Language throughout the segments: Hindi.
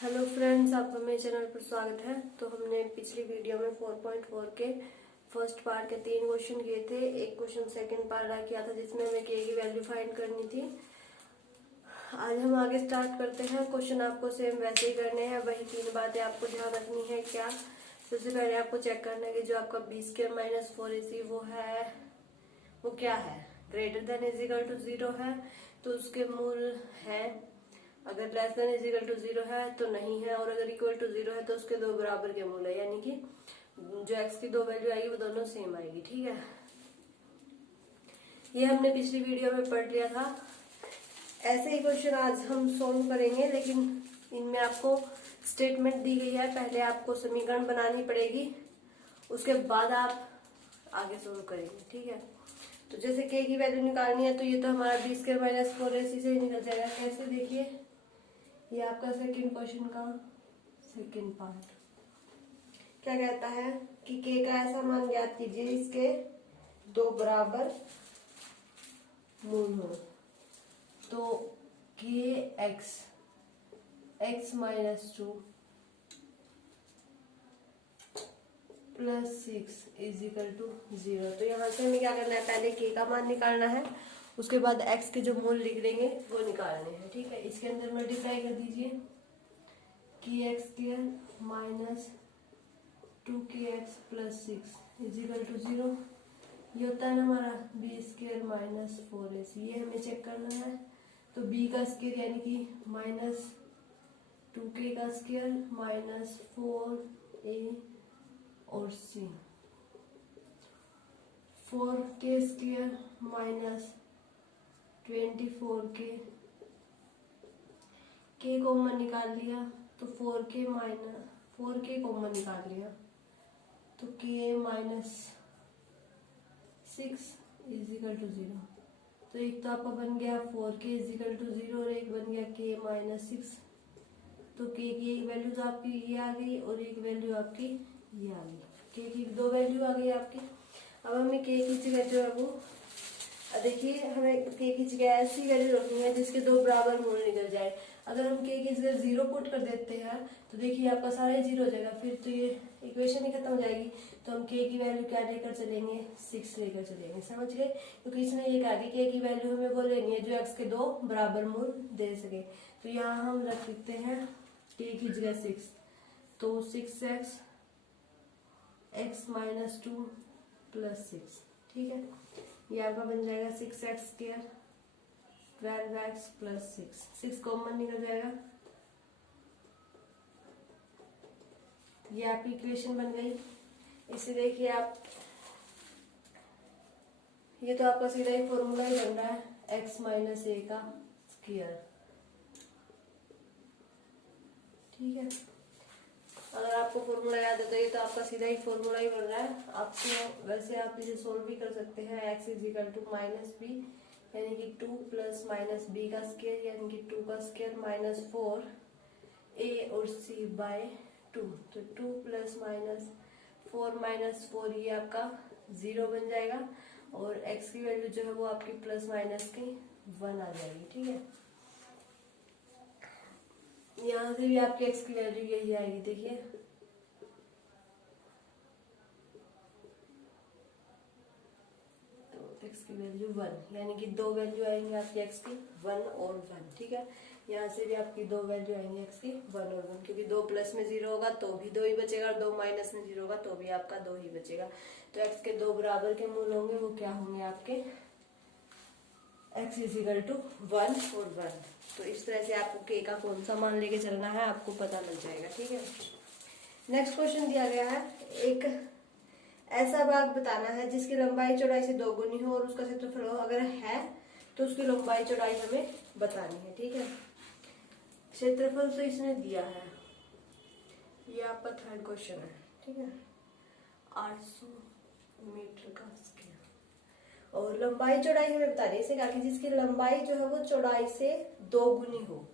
हेलो फ्रेंड्स, आपका मेरे चैनल पर स्वागत है। तो हमने पिछली वीडियो में 4.4 के फर्स्ट पार्ट के 3 क्वेश्चन किए थे। एक क्वेश्चन सेकंड पार्ट किया था जिसमें हमें के की वैल्यू फाइंड करनी थी। आज हम आगे स्टार्ट करते हैं। क्वेश्चन आपको सेम वैसे ही करने हैं। वही 3 बातें आपको ध्यान रखनी है। क्या? सबसे पहले आपको चेक करना है कि जो आपका b² - 4ac वो क्या है। Greater than is equal to 0 है तो उसके मूल है। अगर less than is equal to 0 है तो नहीं है, और अगर इक्वल टू 0 है तो उसके दो बराबर के मूल है, यानी कि जो x की दो वैल्यू आएगी वो दोनों सेम आएगी। ठीक है, ये हमने पिछली वीडियो में पढ़ लिया था। ऐसे ही क्वेश्चन आज हम सॉल्व करेंगे, लेकिन इनमें आपको स्टेटमेंट दी गई है। पहले आपको समीकरण बनानी पड़ेगी, उसके बाद आप आगे सॉल्व करेंगे। ठीक है, तो जैसे k की वैल्यू निकालनी है तो ये तो हमारा b² - 4ac से ही निकल जाएगा। कैसे? देखिए, ये आपका सेकंड क्वेश्चन का सेकंड पार्ट क्या कहता है कि k का ऐसा मान ज्ञात कीजिए इसके दो बराबर मूल हो। तो kx x - 2 + 6 is equal to 0। तो यहाँ से हमें क्या करना है, पहले k का मान निकालना है, उसके बाद x के जो मूल लिख देंगे वो निकालने हैं। ठीक है, इसके अंदर मल्टीप्लाई कर दीजिए। kx² - 2kx + 6 is equal to 0। ये होता है ना हमारा b² - 4ac। ये हमें चेक करना है। तो b का स्क्वायर यानी कि -2k का स्क्वायर -4a और c, 4k² -24k, k common निकाल लिया तो 4k कॉमन निकाल लिया तो k - 6 इज इक्वल टू 0। तो एक तो आपका बन गया 4k इज इक्वल टू 0 और एक बन गया k - 6। तो k की एक वैल्यू तो आपकी ये आ गई और एक वैल्यू आपकी ये आ गई। k की दो वैल्यू आ गई आपकी। अब हमें k की जगह जो है वो देखिए, हमें k की जगह ऐसी वैल्यू रखनी है जिसके दो बराबर मूल निकल जाए। अगर हम k की जगह 0 पुट कर देते हैं तो देखिए आपका सारा 0 हो जाएगा, फिर तो ये इक्वेशन ही खत्म हो जाएगी। तो हम k की वैल्यू क्या लेकर चलेंगे, 6 लेकर चलेंगे। समझ गए? क्योंकि इसने ये कहा कि k की वैल्यू हमें वो लेनी है जो x के दो बराबर मूल दे सके। तो यहाँ हम रख सकते हैं k की जगह 6, तो 6x x - 2 + 6। ठीक है, ये आपका बन जाएगा 6x² 12x + 6। 6 कॉमन निकल जाएगा। ये आपकी इक्वेशन बन गई। इसे देखिए आप, ये तो आपका सीधा ही फॉर्मूला ही बन रहा है, x - a का स्क्वायर। ठीक है, अगर आपको फॉर्मूला याद है तो ये तो आपका सीधा ही फॉर्मूला ही बन रहा है। आपको वैसे आप इसे सोल्व भी कर सकते हैं। x is equal to -b यानी कि 2 + -b का स्क्वायर यानी कि 2 का स्क्वायर -4a और c बाय 2। तो 2 + -4 ये आपका 0 बन जाएगा और x की वैल्यू जो है वो आपकी ± की 1 आ जाएगी। ठीक है, यहाँ से भी आपकी x की वैल्यू यही आएगी। देखिए, तो x की वैल्यू 1 यानी कि दो वैल्यू आएंगे आपकी x की 1 और 1। ठीक है, यहाँ से भी आपकी दो वैल्यू आएंगे x की 1 और 1, क्योंकि 2 प्लस में 0 होगा तो भी 2 ही बचेगा, 2 माइनस में 0 होगा तो भी आपका 2 ही बचेगा। तो x के दो बराबर के मूल होंगे, वो क्या होंगे आपके x इज इक्वल टू 1 और 1। तो इस तरह से आपको k का कौन सा मान लेके चलना है आपको पता लग जाएगा। ठीक है, नेक्स्ट क्वेश्चन दिया गया है, एक ऐसा भाग बताना है जिसकी लंबाई चौड़ाई से 2 गुनी हो और उसका क्षेत्रफल हो। अगर है तो उसकी लंबाई चौड़ाई हमें बतानी है। ठीक है, क्षेत्रफल तो इसने दिया है, ये आपका थर्ड क्वेश्चन है। ठीक है, 800 मीटर का स्क्वायर और लंबाई चौड़ाई हमें बतानी है। इसे कहा कि जिसकी लंबाई जो है वो चौड़ाई से 2 गुनी हो।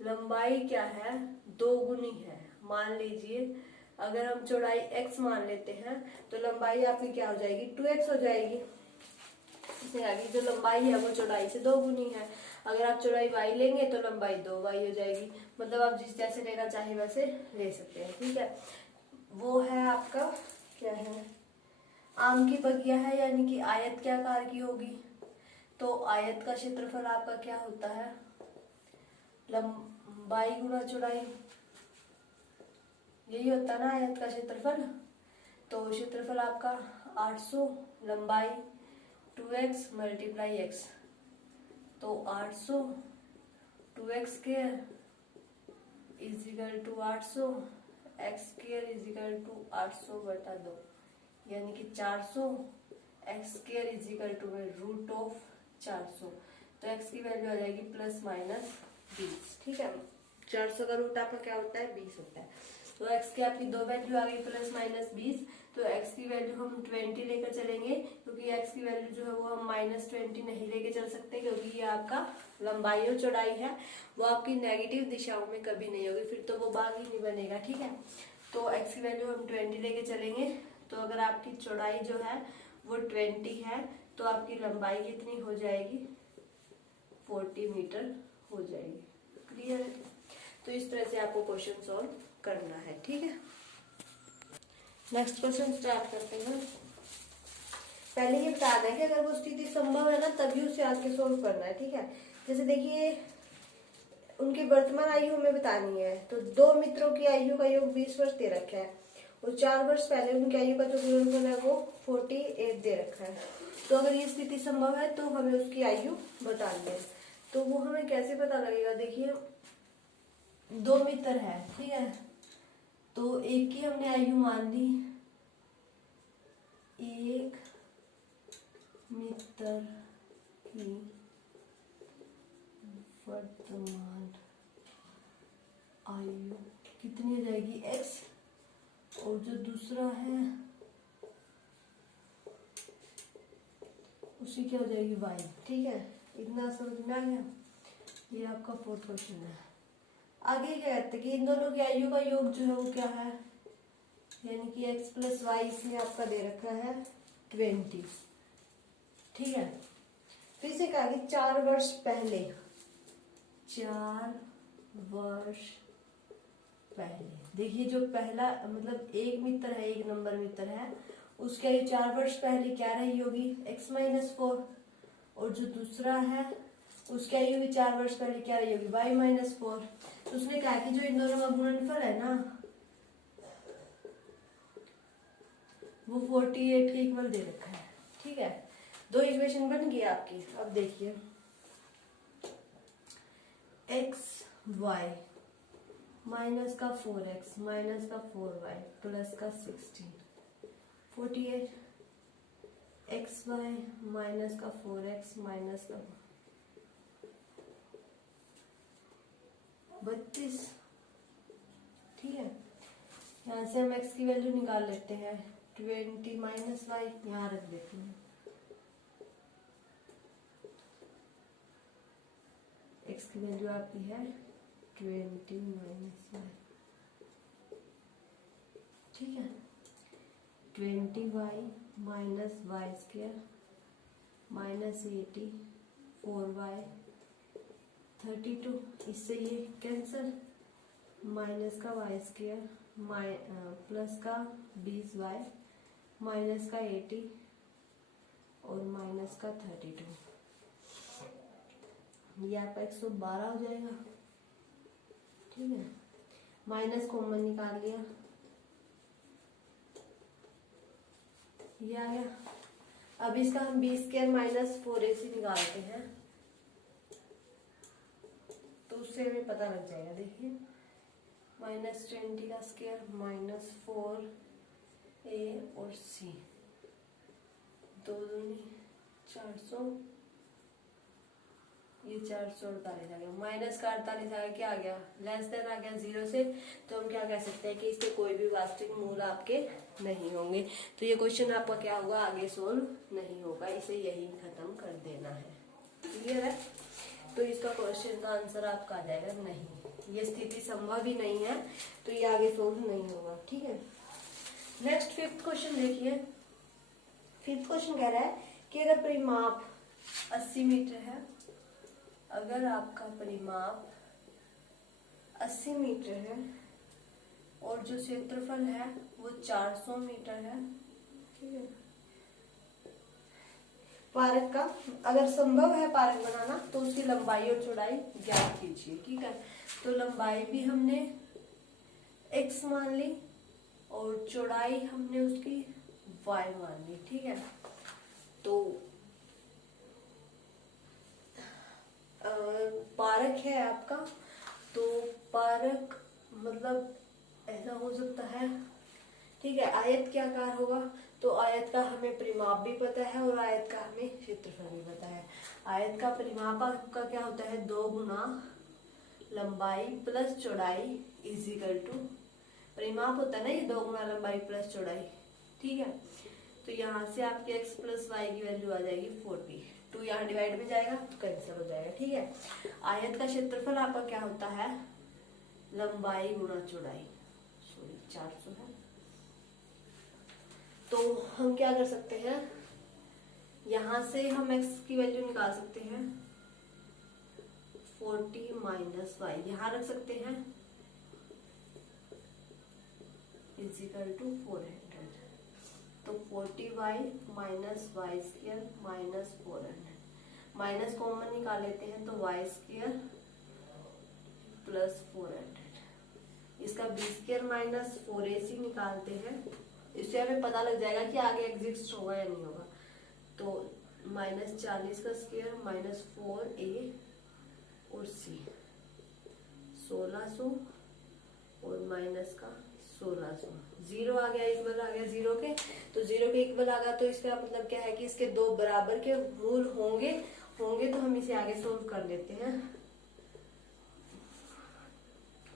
लंबाई क्या है, 2 गुनी है। मान लीजिए अगर हम चौड़ाई x मान लेते हैं तो लंबाई आपकी क्या हो जाएगी, 2x हो जाएगी। इसने कहा कि जो लंबाई है वो चौड़ाई से 2 गुनी है। अगर आप चौड़ाई y लेंगे तो लंबाई 2y हो जाएगी। मतलब आप जिस जैसे लेना चाहे वैसे ले सकते हैं, ठीक है। वो है आपका क्या है, आम की बगिया है, यानी कि आयत के आकार की होगी। तो आयत का क्षेत्रफल आपका क्या होता है, लंबाई गुणा चौड़ाई, यही होता है ना आयत का क्षेत्रफल। तो क्षेत्रफल आपका 800, लंबाई 2x मल्टीप्लाई x, तो 800 2x square is equal to 800, x square is equal to 800 बटा 2, यानी कि 400, x square is equal to root of 400। तो x की वैल्यू आ जाएगी प्लस माइनस 20, ठीक है। 400 का रूट आपका क्या होता है, 20 होता है। तो x की आपकी दो वैल्यू आ गई प्लस माइनस 20। तो x की वैल्यू हम 20 लेकर चलेंगे, क्योंकि x की वैल्यू जो है वो हम -20 नहीं लेके चल सकते, क्योंकि ये आपका लंबाई और चौड़ाई है, वो आपकी नेगेटिव दिशाओं में कभी नहीं होगी, फिर तो वो भाग ही नहीं बनेगा, ठीक है। तो x की वैल्यू हम 20 लेके चलेंगे। तो अगर आपकी चौड़ाई जो है वो 20 है, तो आपकी लंबाई कितनी हो जाएगी, 40 मीटर हो जाएगी। क्लियर है। तो इस तरह से आपको क्वेश्चन सॉल्व करना है, ठीक है। नेक्स्ट क्वेश्चन स्टार्ट करते हैं। पहले ये बता दें कि अगर वो स्थिति संभव है ना तभी उसे आगे सोल्व करना है, ठीक है। जैसे देखिए उनकी वर्तमान आयु हमें बतानी है, तो दो मित्रों की आयु का योग 20 वर्ष दे रखा है और 4 वर्ष पहले उनकी आयु का जो गुणनफल है वो 48 दे रखा है। तो अगर ये स्थिति संभव है तो हमें उसकी आयु बतानी है। तो वो हमें कैसे पता लगेगा, देखिए दो मित्र है, ठीक है। तो एक की हमने आयु मान ली, एक मित्र की वर्तमान आयु कितनी हो जाएगी x, और जो दूसरा है उसकी क्या हो जाएगी y, ठीक है। इतना समझ में आ गया। ये आपका फोर्थ क्वेश्चन है। आगे क्या कहते हैं कि इन दोनों की आयु का योग जो है वो क्या है, यानी कि x प्लस वाई इसमें आपका दे रखा है 20, ठीक है। फिर से कहा कि 4 वर्ष पहले, 4 वर्ष पहले, देखिए जो पहला मतलब एक मित्र है, एक नंबर मित्र है, उसकी आयु 4 वर्ष पहले क्या रही होगी, x माइनस 4, और जो दूसरा है उसकी आयु भी 4 वर्ष पहले क्या रही होगी, y माइनस 4। तो उसने कहा कि जो इन दोनों का गुणनफल है ना वो 48 के इक्वल दे रखा है, ठीक है। दो इक्वेशन बन गई आपकी। अब देखिए x y माइनस का 4x माइनस का 4y प्लस का 16, 48, एक्स वाई माइनस का 4x माइनस का 32, ठीक है। यहाँ से हम x की वैल्यू निकाल लेते हैं, 20 माइनस वाई यहाँ रख देते हैं, x की वैल्यू आपकी है 20 माइनस वाई, ठीक है। 20y minus Y square minus 80 4y 32, इससे ये कैंसल, माइनस का वाई स्क्वायर प्लस का 20y माइनस का 80 और माइनस का 32, ये आपका 112 हो जाएगा, ठीक है। माइनस कॉमन निकाल लिया, ये आ गया। अब इसका हम बी स्क्वायर माइनस 4ac निकालते हैं, तो उससे हमें पता लग जाएगा। देखिए -20 का स्क्वायर माइनस 4a और c, 2 दूनी 400, ये 448 आ गया, माइनस का 48 आ गया, क्या आ गया, लेस देन आ गया 0 से। तो हम क्या कह सकते हैं कि इसके कोई भी वास्तविक मूल आपके नहीं होंगे। तो ये क्वेश्चन आपका क्या होगा, आगे सोल्व नहीं होगा, इसे यही खत्म कर देना है। क्लियर है। तो इसका क्वेश्चन का आंसर आपका आ जाएगा नहीं, ये स्थिति संभव ही नहीं है, तो ये आगे सोल्व नहीं होगा, ठीक है। नेक्स्ट फिफ्थ क्वेश्चन देखिए। फिफ्थ क्वेश्चन कह रहा है कि अगर परिमाप 80 मीटर है अगर आपका परिमाप 80 मीटर है और जो क्षेत्रफल है वो 400 मीटर है, ठीक है। पारक का अगर संभव है पारक बनाना तो उसकी लंबाई और चौड़ाई ज्ञात कीजिए, ठीक है। तो लंबाई भी हमने x मान ली और चौड़ाई हमने उसकी y मान ली, ठीक है। तो पारक है आपका, तो पारक मतलब ऐसा हो सकता है, ठीक है। आयत क्या आकार होगा, तो आयत का हमें परिमाप भी पता है और आयत का हमें क्षेत्रफल भी पता है। आयत का परिमाप आपका क्या होता है, 2 गुना लंबाई प्लस चौड़ाई इज इक्वल टू, परिमाप होता है ना ये 2 गुना लंबाई प्लस चौड़ाई, ठीक है। तो यहाँ से आपके x प्लस वाई की वैल्यू आ जाएगी 40, 2 यहाँ डिवाइड में जाएगा तो कैंसिल हो जाएगा, ठीक है। आयत का क्षेत्रफल आपका क्या होता है, लंबाई गुना चौड़ाई, सॉरी 400 है। तो हम क्या कर सकते हैं, यहां से हम x की वैल्यू निकाल सकते हैं 40 माइनस वाई, यहां रख सकते हैं इज इक्वल टू 400। तो 40y minus Y square minus 400, minus common निकाल लेते हैं तो y स्क्वायर प्लस 400, इसका b स्क्वायर माइनस 4ac निकालते हैं, इससे हमें पता लग जाएगा कि आगे एग्जिस्ट होगा या नहीं होगा। तो माइनस 40 का स्क्वायर माइनस 4a और c 1600 और माइनस का 1600, जीरो आ गया, इक्वल आ गया जीरो के, तो जीरो के इक्वल आ गया, तो इसका मतलब क्या है कि इसके 2 बराबर के मूल होंगे, तो हम इसे आगे सोल्व कर लेते हैं।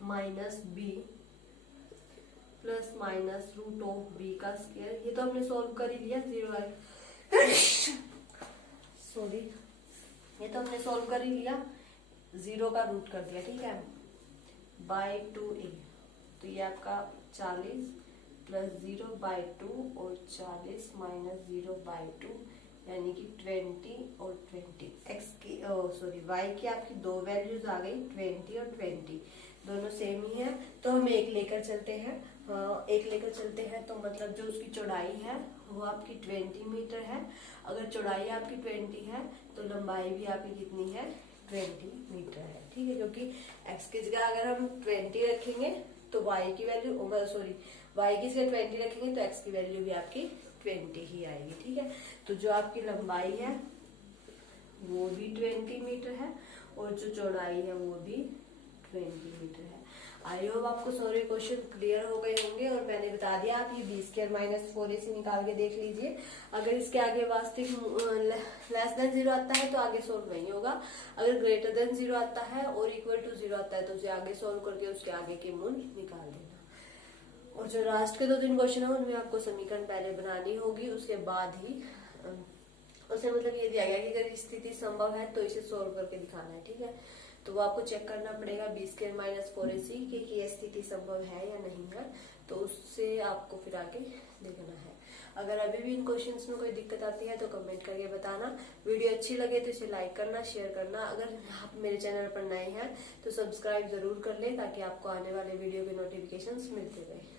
Minus b plus minus root of b का स्क्वायर, ये तो हमने सोल्व कर ही लिया, जीरो सॉरी ये तो हमने सोल्व कर ही लिया, जीरो का रूट कर दिया, ठीक है, बाय 2a। तो ये आपका 40 प्लस 0 बाय 2 और 40 माइनस 0 बाय 2 यानी कि 20 और 20, x की y की आपकी 2 वैल्यूज आ गई 20 और 20, दोनों सेम ही है, तो हम एक लेकर चलते हैं। एक लेकर चलते हैं तो मतलब जो उसकी चौड़ाई है वो आपकी 20 मीटर है। अगर चौड़ाई आपकी 20 है तो लंबाई भी आपकी कितनी है, 20 मीटर है, ठीक है। क्योंकि x की जगह अगर हम 20 रखेंगे तो y की वैल्यू, सॉरी y की जगह 20 रखेंगे तो x की वैल्यू भी आपकी 20 ही आएगी, ठीक है। तो जो आपकी लंबाई है वो भी 20 मीटर है और जो चौड़ाई है वो भी 20 मीटर है। आई होप आपको सारे क्वेश्चन क्लियर हो गए होंगे और मैंने बता दिया, आप ये b स्क्वायर माइनस 4ac निकाल के देख लीजिए। अगर इसके आगे वास्तविक लेस देन 0 आता है तो आगे सोल्व नहीं होगा, अगर ग्रेटर देन 0 आता है और इक्वल टू 0 आता है तो उसे आगे सोल्व करके उसके आगे के मूल निकाल देना। और जो लास्ट के 2-3 क्वेश्चन है उनमें आपको समीकरण पहले बनानी होगी, उसके बाद ही उसे मतलब ये दिया गया कि अगर स्थिति संभव है तो इसे सोल्व करके दिखाना है, ठीक है। तो वो आपको चेक करना पड़ेगा b स्क्वायर माइनस 4ac कि ये स्थिति संभव है या नहीं है, तो उससे आपको फिर आगे देखना है। अगर अभी भी इन क्वेश्चंस में कोई दिक्कत आती है तो कमेंट करके बताना। वीडियो अच्छी लगे तो इसे लाइक करना, शेयर करना। अगर आप मेरे चैनल पर नए हैं तो सब्सक्राइब जरूर कर लें ताकि आपको आने वाले वीडियो के नोटिफिकेशंस मिलते रहे।